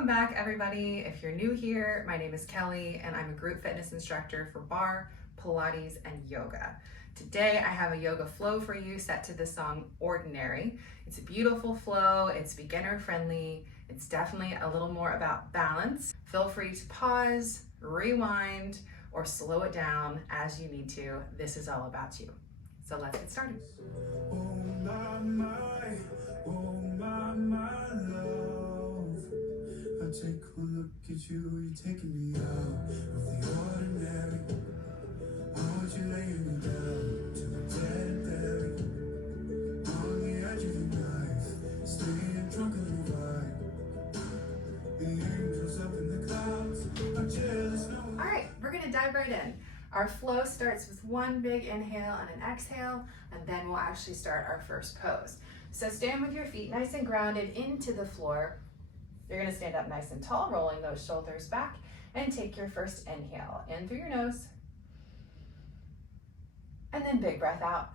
Welcome back, everybody. If you're new here, my name is Kelly and I'm a group fitness instructor for barre, Pilates, and yoga. Today I have a yoga flow for you set to the song Ordinary. It's a beautiful flow, it's beginner friendly, it's definitely a little more about balance. Feel free to pause, rewind, or slow it down as you need to. This is all about you. So let's get started. Take a look at you, you're taking me out of the ordinary. I want you laying me down to the dead and buried. On the edge of the knife, staying drunk in the vibe. The angels up in the clouds, I'm jealous. All right, we're gonna dive right in. Our flow starts with one big inhale and an exhale, and then we'll actually start our first pose. So stand with your feet nice and grounded into the floor. You're gonna stand up nice and tall, rolling those shoulders back, and take your first inhale. In through your nose, and then big breath out.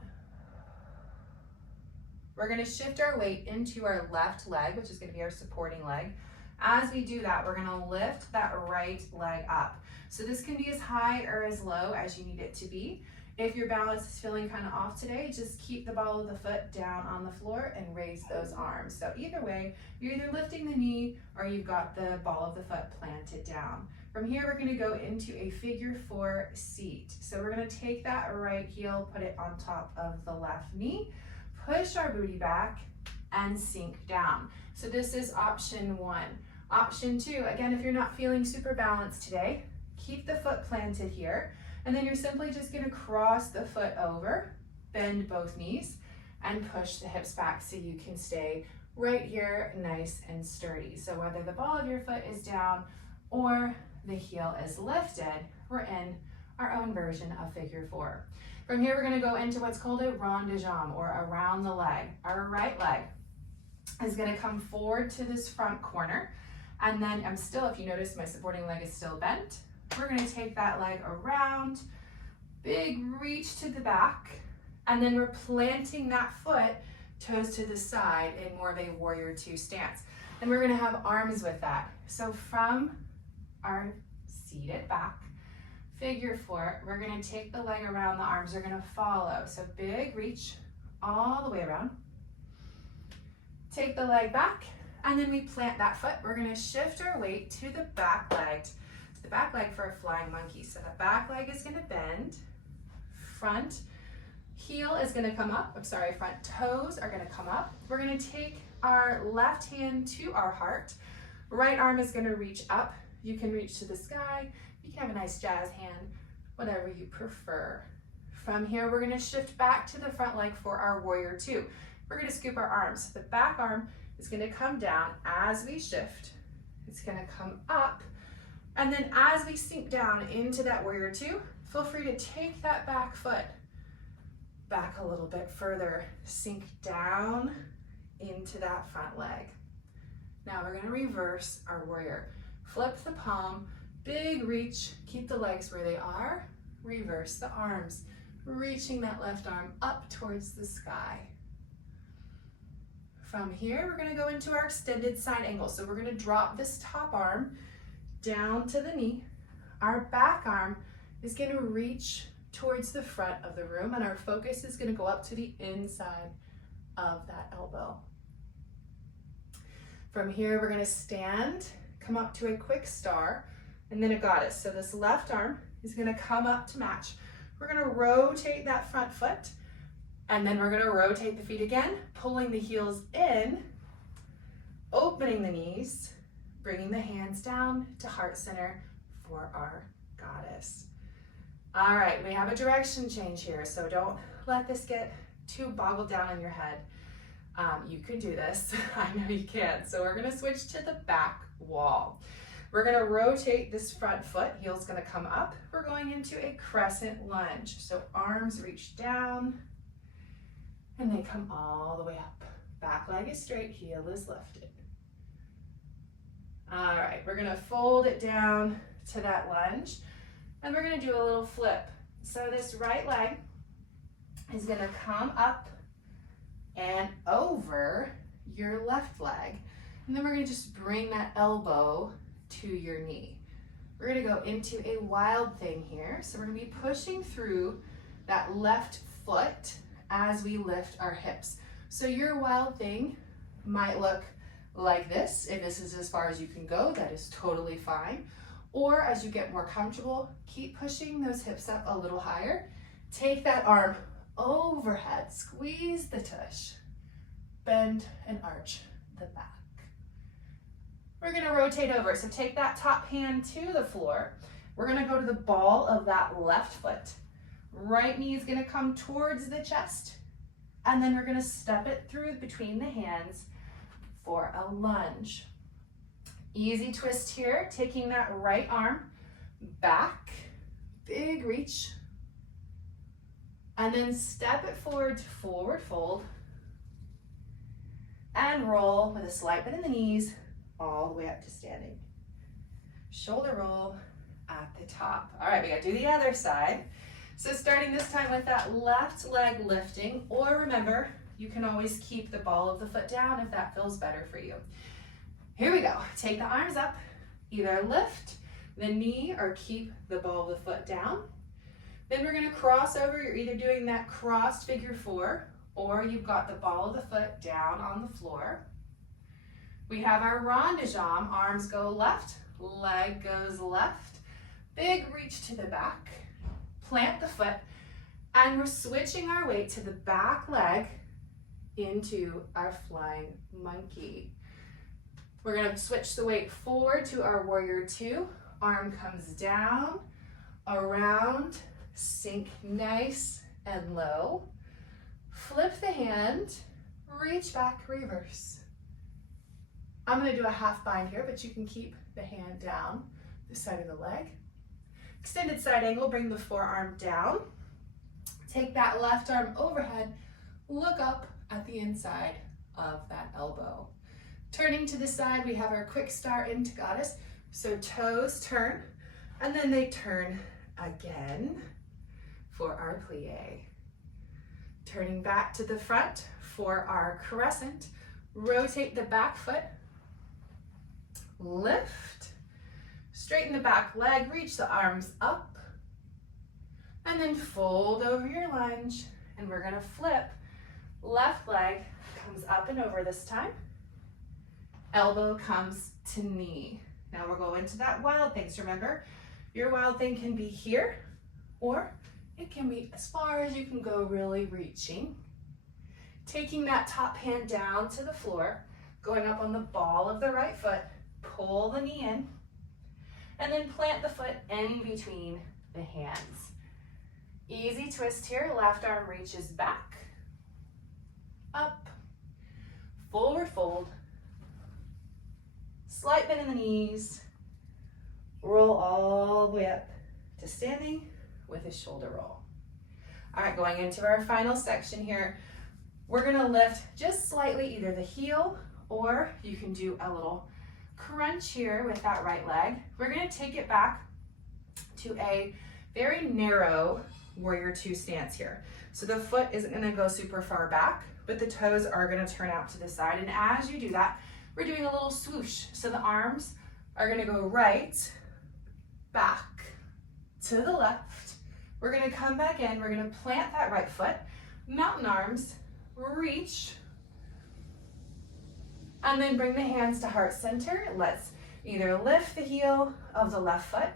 We're gonna shift our weight into our left leg, which is gonna be our supporting leg. As we do that, we're gonna lift that right leg up. So this can be as high or as low as you need it to be. If your balance is feeling kind of off today, just keep the ball of the foot down on the floor and raise those arms. So either way, you're either lifting the knee or you've got the ball of the foot planted down. From here, we're gonna go into a figure 4 seat. So we're gonna take that right heel, put it on top of the left knee, push our booty back and sink down. So this is option 1. Option 2, again, if you're not feeling super balanced today, keep the foot planted here. And then you're simply just gonna cross the foot over, bend both knees, and push the hips back so you can stay right here nice and sturdy. So whether the ball of your foot is down or the heel is lifted, we're in our own version of figure 4. From here, we're gonna go into what's called a rond de jambe, or around the leg. Our right leg is gonna come forward to this front corner. And then if you notice, my supporting leg is still bent. We're gonna take that leg around, big reach to the back, and then we're planting that foot toes to the side in more of a warrior 2 stance. And we're gonna have arms with that. So from our seated back, figure 4, we're gonna take the leg around, the arms are gonna follow. So big reach all the way around. Take the leg back, and then we plant that foot. We're gonna shift our weight to the back leg. The back leg for a flying monkey. So the back leg is gonna bend, front heel is gonna come up, front toes are gonna come up. We're gonna take our left hand to our heart. Right arm is gonna reach up. You can reach to the sky. You can have a nice jazz hand, whatever you prefer. From here, we're gonna shift back to the front leg for our warrior 2. We're gonna scoop our arms. The back arm is gonna come down as we shift. It's gonna come up. And then as we sink down into that warrior 2, feel free to take that back foot back a little bit further. Sink down into that front leg. Now we're gonna reverse our warrior. Flip the palm, big reach, keep the legs where they are. Reverse the arms, reaching that left arm up towards the sky. From here, we're gonna go into our extended side angle. So we're gonna drop this top arm down to the knee. Our back arm is gonna reach towards the front of the room, and our focus is gonna go up to the inside of that elbow. From here, we're gonna stand, come up to a quick star, and then a goddess. So this left arm is gonna come up to match. We're gonna rotate that front foot, and then we're gonna rotate the feet again, pulling the heels in, opening the knees, bringing the hands down to heart center for our goddess. All right, we have a direction change here, so don't let this get too boggled down in your head. You can do this, I know you can. So we're gonna switch to the back wall. We're gonna rotate this front foot, heel's gonna come up. We're going into a crescent lunge. So arms reach down, and they come all the way up. Back leg is straight, heel is lifted. All right, we're gonna fold it down to that lunge, and we're gonna do a little flip. So this right leg is gonna come up and over your left leg. And then we're gonna just bring that elbow to your knee. We're gonna go into a wild thing here. So we're gonna be pushing through that left foot as we lift our hips. So your wild thing might look like this. If this is as far as you can go, that is totally fine. Or as you get more comfortable, keep pushing those hips up a little higher. Take that arm overhead, squeeze the tush, bend and arch the back. We're gonna rotate over. So take that top hand to the floor. We're gonna go to the ball of that left foot. Right knee is gonna come towards the chest. And then we're gonna step it through between the hands for a lunge. Easy twist here, taking that right arm back, big reach. And then step it forward to forward fold. And roll with a slight bend in the knees, all the way up to standing. Shoulder roll at the top. All right, we gotta do the other side. So starting this time with that left leg lifting, or remember, you can always keep the ball of the foot down if that feels better for you. Here we go. Take the arms up, either lift the knee or keep the ball of the foot down. Then we're gonna cross over. You're either doing that crossed figure four, or you've got the ball of the foot down on the floor. We have our rond de jambe, arms go left, leg goes left, big reach to the back, plant the foot, and we're switching our weight to the back leg into our flying monkey. We're gonna switch the weight forward to our warrior two, arm comes down, around, sink nice and low, flip the hand, reach back, reverse. I'm gonna do a half bind here, but you can keep the hand down the side of the leg. Extended side angle, bring the forearm down. Take that left arm overhead, look up at the inside of that elbow. Turning to the side, we have our quick start into goddess. So toes turn, and then they turn again for our plie. Turning back to the front for our crescent. Rotate the back foot, lift, straighten the back leg, reach the arms up, and then fold over your lunge, and we're gonna flip. Left leg comes up and over this time. Elbow comes to knee. Now we're going to that wild thing. So remember, your wild thing can be here, or it can be as far as you can go, really reaching. Taking that top hand down to the floor, going up on the ball of the right foot, pull the knee in, and then plant the foot in between the hands. Easy twist here, left arm reaches back, up, forward fold, slight bend in the knees, roll all the way up to standing with a shoulder roll. All right, going into our final section here, we're gonna lift just slightly either the heel, or you can do a little crunch here with that right leg. We're gonna take it back to a very narrow warrior two stance here. So the foot isn't gonna go super far back, but the toes are gonna turn out to the side. And as you do that, we're doing a little swoosh. So the arms are gonna go right, back, to the left. We're gonna come back in, we're gonna plant that right foot, mountain arms, reach, and then bring the hands to heart center. Let's either lift the heel of the left foot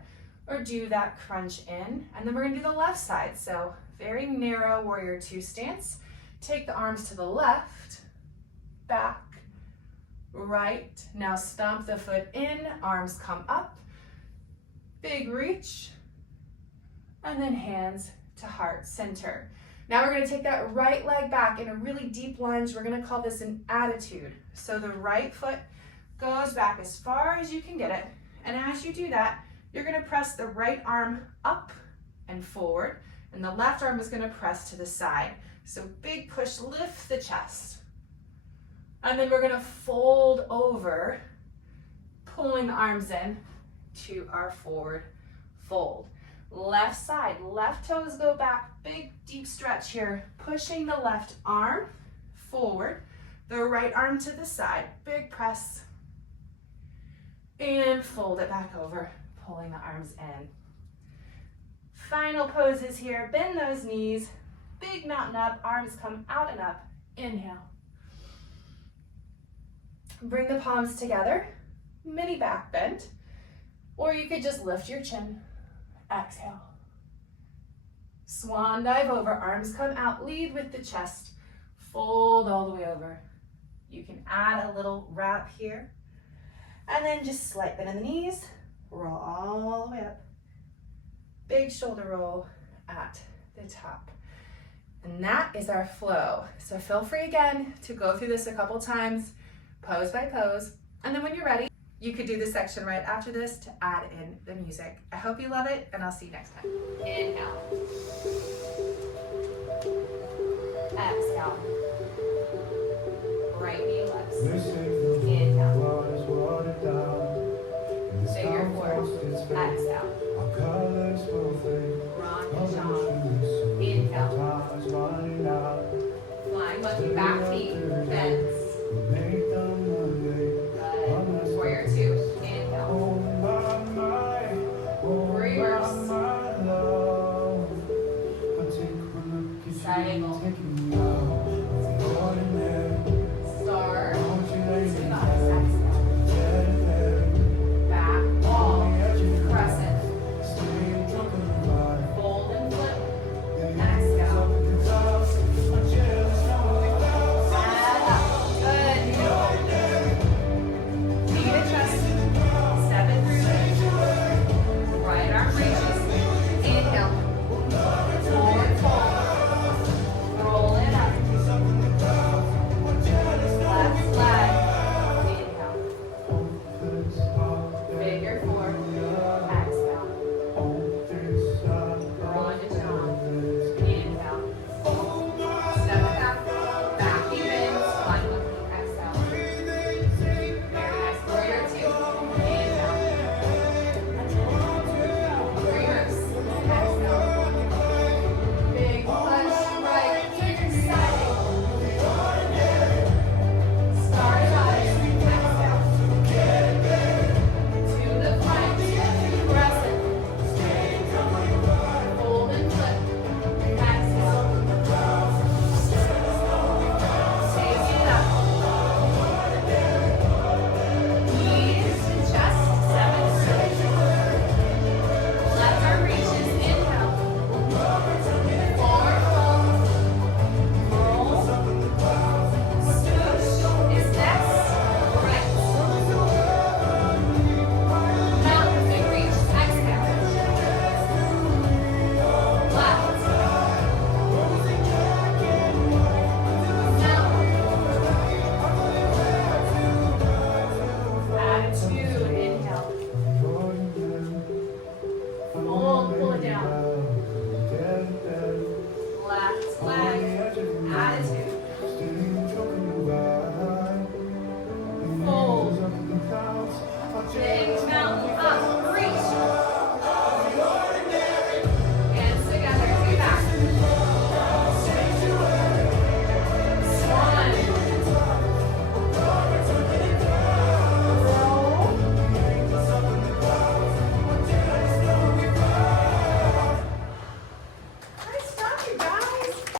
or do that crunch in. And then we're gonna do the left side. So very narrow warrior two stance. Take the arms to the left, back, right. Now stomp the foot in, arms come up, big reach, and then hands to heart center. Now we're gonna take that right leg back in a really deep lunge. We're gonna call this an attitude. So the right foot goes back as far as you can get it. And as you do that, you're gonna press the right arm up and forward, and the left arm is gonna press to the side. So big push, lift the chest. And then we're gonna fold over, pulling the arms in to our forward fold. Left side, left toes go back, big deep stretch here, pushing the left arm forward, the right arm to the side, big press, And fold it back over, pulling the arms in. Final poses here. Bend those knees. Big mountain up. Arms come out and up. Inhale. Bring the palms together. Mini back bend. Or you could just lift your chin. Exhale. Swan dive over. Arms come out. Lead with the chest. Fold all the way over. You can add a little wrap here. And then just slight bend in the knees. Roll all the way up. Big shoulder roll at the top. And that is our flow. So feel free again to go through this a couple times, pose by pose. And then when you're ready, you could do this section right after this to add in the music. I hope you love it, and I'll see you next time. Inhale. Exhale. Right knee lifts. Inhale. Figure four. Exhale. Wrong Inhale. Flying monkey, back feet, bends.